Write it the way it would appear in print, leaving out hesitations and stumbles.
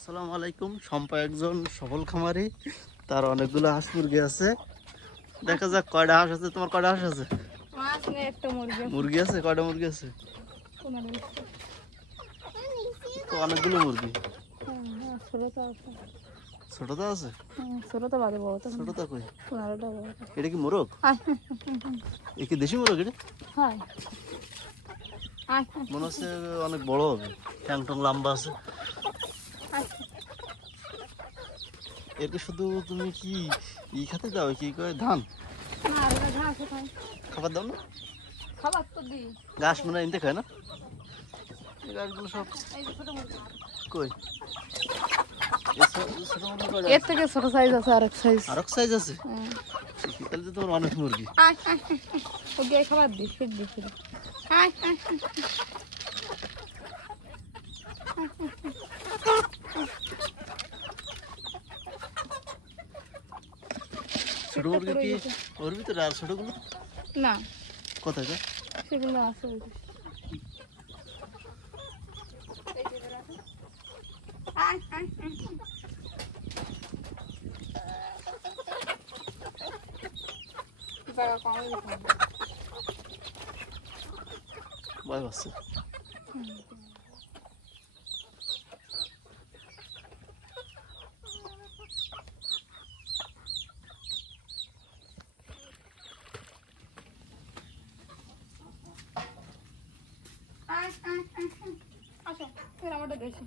আসসালামু আলাইকুম। শম্পা একজন সফল খামারি, তার অনেকগুলো হাঁস মুরগি আছে। দেখা যাক কয়টা হাঁস আছে। তোমার কয়টা হাঁস আছে? একটা মুরগি মুরগি আছে কয়টা মুরগি আছে? তো অনেকগুলো মুরগি। ছোটটা আছে? ছোটটা বাদে বড় তো ছোটটা কই? 15টা বড়। এটা কি মোরগ? এ কি দেশি মোরগ? এটা হ্যাঁ মনে হচ্ছে অনেক বড় হবে, ঠ্যাং টং লম্বা আছে। এর শুধু তুমি কি খাতে দাও? কি কয় ধান খাবার দাও না? খাবার তো দিই। ঘাস মনে হয় এনতে খায় না? এই ঘাসগুলো সব কই? এর থেকে ছোট সাইজ আছে, আরেক সাইজ। আরেক সাইজ আছে? তাহলে তো তোমার অনেক মুরগি। ওকে খাবার দিই, ফিট দিই, ফিট। ছোট মুরগি কি ওর ভিতরে? আর ছোটগুলো না, কোথায় যায়? সেগুলো আছে। ভয় পাচ্ছে। আচ্ছা, আমারটা দেখি।